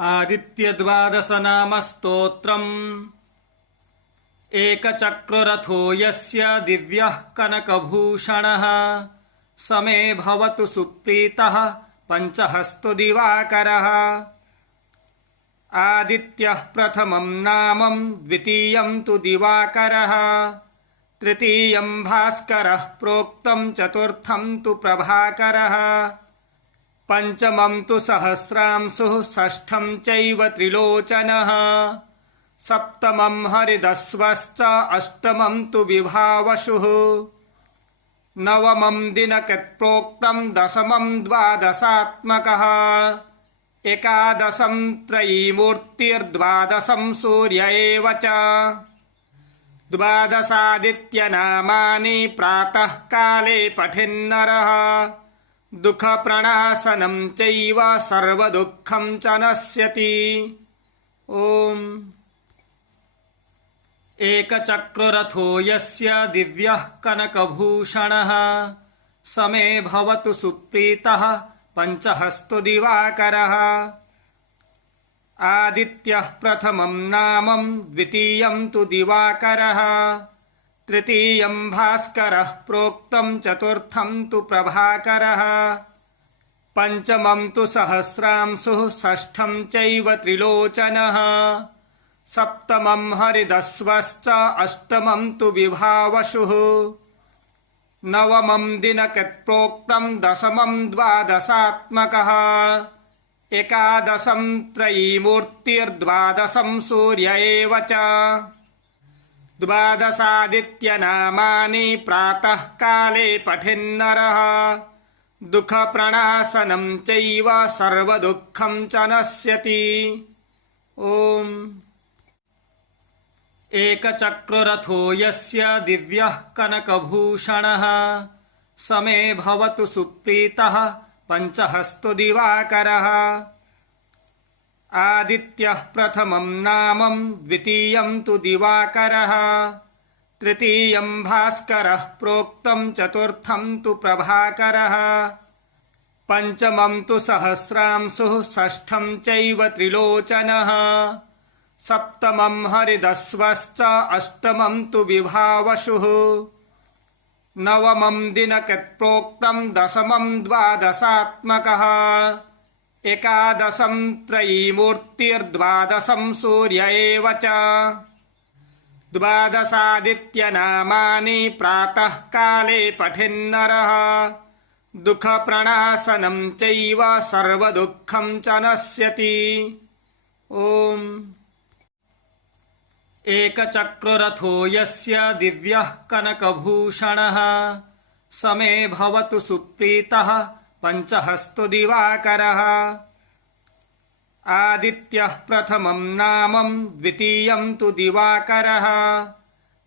आदित्यद्वादशनामस्तोत्रम् एकचक्ररथो यस्य दिव्यः कनकभूषणः स मे भवतु सुप्रीतः पञ्चहस्तो दिवाकरः। आदित्यः प्रथमं नामं द्वितीयं तु दिवाकरः तृतीयं भास्करः प्रोक्तं चतुर्थं तु प्रभाकरः पंचमं तु सहस्रांशुः षष्ठं चैव त्रिलोचनः सप्तमं हरिदस्वश्च अष्टमं तु विभावशुः नवमं दिनकृत्प्रोक्तं दशमं द्वादशात्मकः एकादशं त्रयीमूर्तिर्द्वादशं सूर्य एव च द्वादशादित्यनामानि प्रातः काले पठेन्नरः दुःखप्रणाशनं चैव सर्वदुःखं च नश्यति। ओम एकचक्ररथो यस्य दिव्यः कनकभूषणः स मे भवतु सुप्रीतः पञ्चहस्तो दिवाकरः। आदित्यः प्रथमं नामं द्वितीयं तु दिवाकरः तृतीयं भास्करः प्रोक्तं चतुर्थं तु प्रभाकरः पंचमं तु सहस्रांशुः षष्ठं चैव त्रिलोचनः सप्तमं हरिदस्वश्च अष्टमं तु विभावशुः नवमं दिनकृत्प्रोक्तं दशमं द्वादशात्मकः एकादशं त्रयीमूर्तिर्द्वादशं सूर्य एव च द्वादशादित्यनामानि प्रातः काले पठेन्नरः दुःखप्रणाशनं चैव सर्वदुःखं च नश्यति। ओम एकचक्ररथो यस्य दिव्यः कनकभूषणः स मे भवतु सुप्रीतः पञ्चहस्तो दिवाकरः। आदित्यः प्रथमं नामं द्वितीयं तु दिवाकरः तृतीयं भास्करः प्रोक्तं चतुर्थं तु प्रभाकरः पंचमं तु सहस्रांशुः षष्ठं चैव त्रिलोचनः सप्तमं हरिदस्वश्च अष्टमं तु विभावशुः नवमं दिनकृत्प्रोक्तं दशमं द्वादशात्मकः एकादशं त्रयीमूर्तिर्द्वादशं सूर्य एव च द्वादशादित्यनामानि प्रातः काले पठेन्नरः दुःखप्रणाशनं चैव सर्वदुःखं च नश्यति। ओम एकचक्ररथो यस्य दिव्यः कनकभूषणः स मे भवतु सुप्रीतः पञ्चहस्तो दिवाकरः। आदित्यः प्रथमं नामं द्वितीयं तु दिवाकरः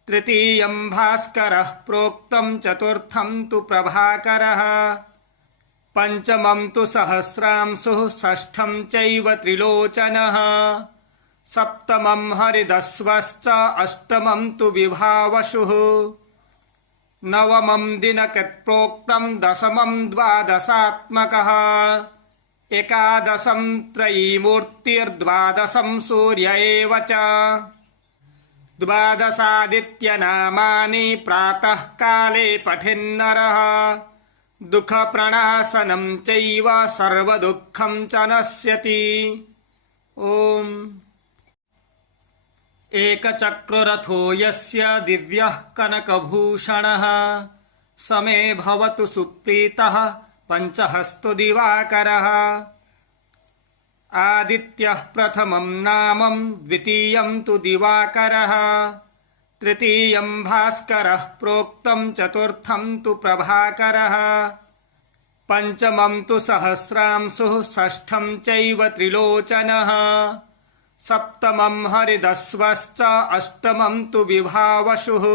तृतीयं भास्करः प्रोक्तं चतुर्थं तु प्रभाकरः पंचमं तु सहस्रांशुः षष्ठं चैव त्रिलोचनः सप्तमं हरिदस्वश्च अष्टमं तु विभावशुः नवमं दिनकृत्प्रोक्तं दशमं द्वादशात्मकः एकादशं त्रयीमूर्तिर्द्वादशं सूर्य एव च द्वादशादित्यनामानि प्रातः काले पठेन्नरः दुःखप्रणाशनं चैव सर्वदुःखं च नश्यति। ओम एकचक्ररथो यस्य दिव्यः कनकभूषणः स मे भवतु सुप्रीतः पञ्चहस्तो दिवाकरः। आदित्यः प्रथमं नामं द्वितीयं तु दिवाकरः तृतीयं भास्करः प्रोक्तं चतुर्थं तु प्रभाकरः पंचमं तु सहस्रांशुः षष्ठं चैव त्रिलोचनः सप्तमं हरिदस्वश्च अष्टमं तु विभावशुः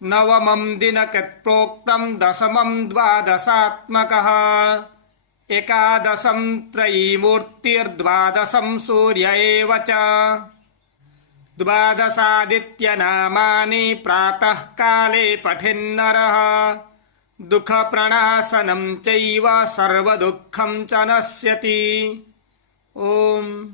नवमं दिनकृत्प्रोक्तं दशमं द्वादशात्मकः एकादशं त्रयीमूर्तिर्द्वादशं सूर्य एव च द्वादशादित्यनामानि प्रातः काले पठेन्नरः दुःखप्रणाशनं चैव सर्वदुःखं च नश्यति। ॐ